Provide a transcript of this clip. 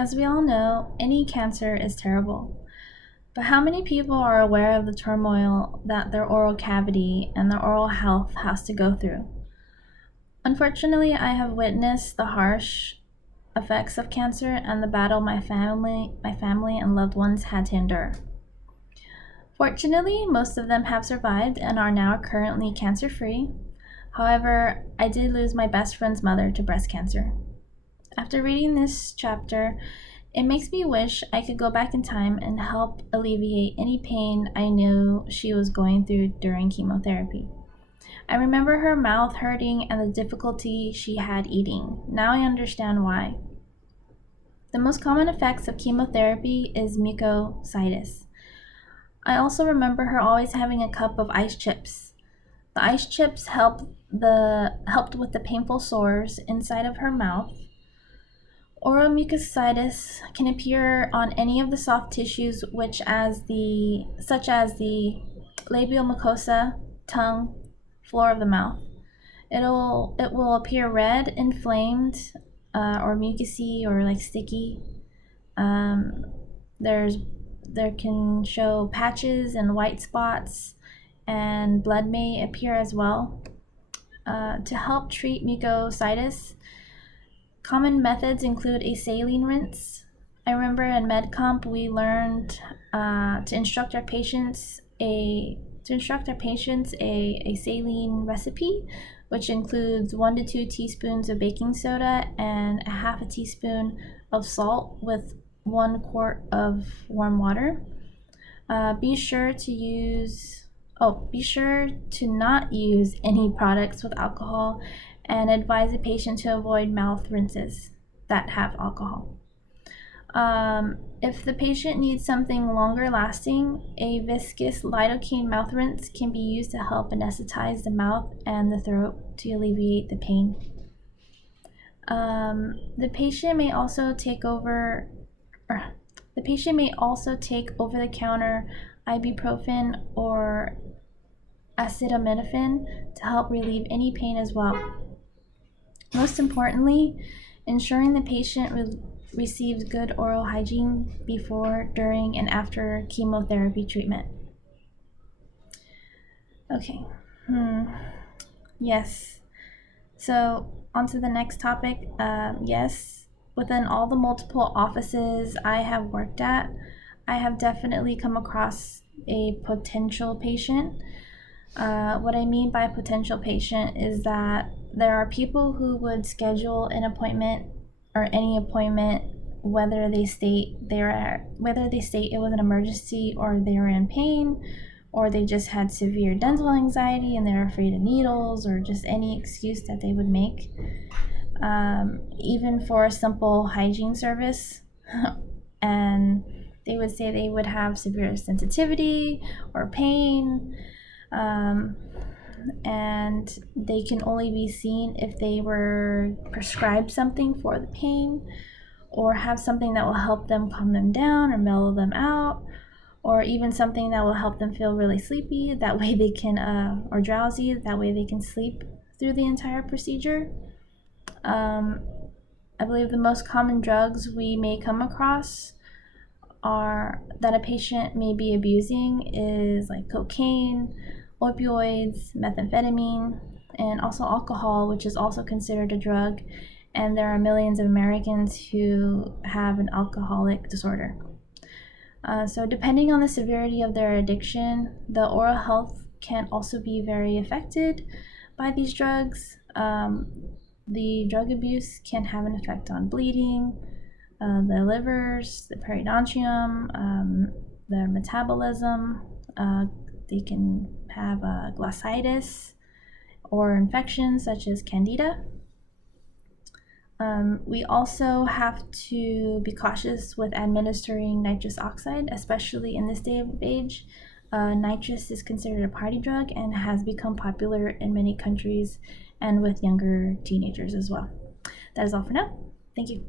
As we all know, any cancer is terrible. But how many people are aware of the turmoil that their oral cavity and their oral health has to go through? Unfortunately, I have witnessed the harsh effects of cancer and the battle my family and loved ones had to endure. Fortunately, most of them have survived and are now currently cancer-free. However, I did lose my best friend's mother to breast cancer. After reading this chapter, it makes me wish I could go back in time and help alleviate any pain I knew she was going through during chemotherapy. I remember her mouth hurting and the difficulty she had eating. Now I understand why. The most common effects of chemotherapy is mucositis. I also remember her always having a cup of ice chips. The ice chips helped with the painful sores inside of her mouth. Oral mucositis can appear on any of the soft tissues such as the labial mucosa, tongue, floor of the mouth. It will appear red, inflamed, or mucousy or like sticky. There can show patches and white spots, and blood may appear as well. To help treat mucositis, common methods include a saline rinse. I remember in MedComp we learned to instruct our patients a saline recipe, which includes 1 to 2 teaspoons of baking soda and a half a teaspoon of salt with 1 quart of warm water. Be sure to not use any products with alcohol and advise the patient to avoid mouth rinses that have alcohol. If the patient needs something longer lasting, a viscous lidocaine mouth rinse can be used to help anesthetize the mouth and the throat to alleviate the pain. The patient may also take over-the-counter ibuprofen or acetaminophen to help relieve any pain as well. Most importantly, ensuring the patient receives good oral hygiene before, during, and after chemotherapy treatment. Okay. Yes. So, on to the next topic. Yes, within all the multiple offices I have worked at, I have definitely come across a potential patient. What I mean by potential patient is that there are people who would schedule an appointment or any appointment whether they state it was an emergency or they were in pain or they just had severe dental anxiety and they're afraid of needles or just any excuse that they would make. Even for a simple hygiene service and they would say they would have severe sensitivity or pain. And they can only be seen if they were prescribed something for the pain or have something that will help them calm them down or mellow them out, or even something that will help them feel really sleepy, that way they can or drowsy, that way they can sleep through the entire procedure. I believe the most common drugs we may come across that a patient may be abusing is like cocaine, opioids, methamphetamine, and also alcohol, which is also considered a drug, and there are millions of Americans who have an alcoholic disorder. So depending on the severity of their addiction, the oral health can also be very affected by these drugs. The drug abuse can have an effect on bleeding, the livers, the periodontium, their metabolism. They can have glossitis or infections such as candida. We also have to be cautious with administering nitrous oxide, especially in this day and age. Nitrous is considered a party drug and has become popular in many countries and with younger teenagers as well. That is all for now. Thank you.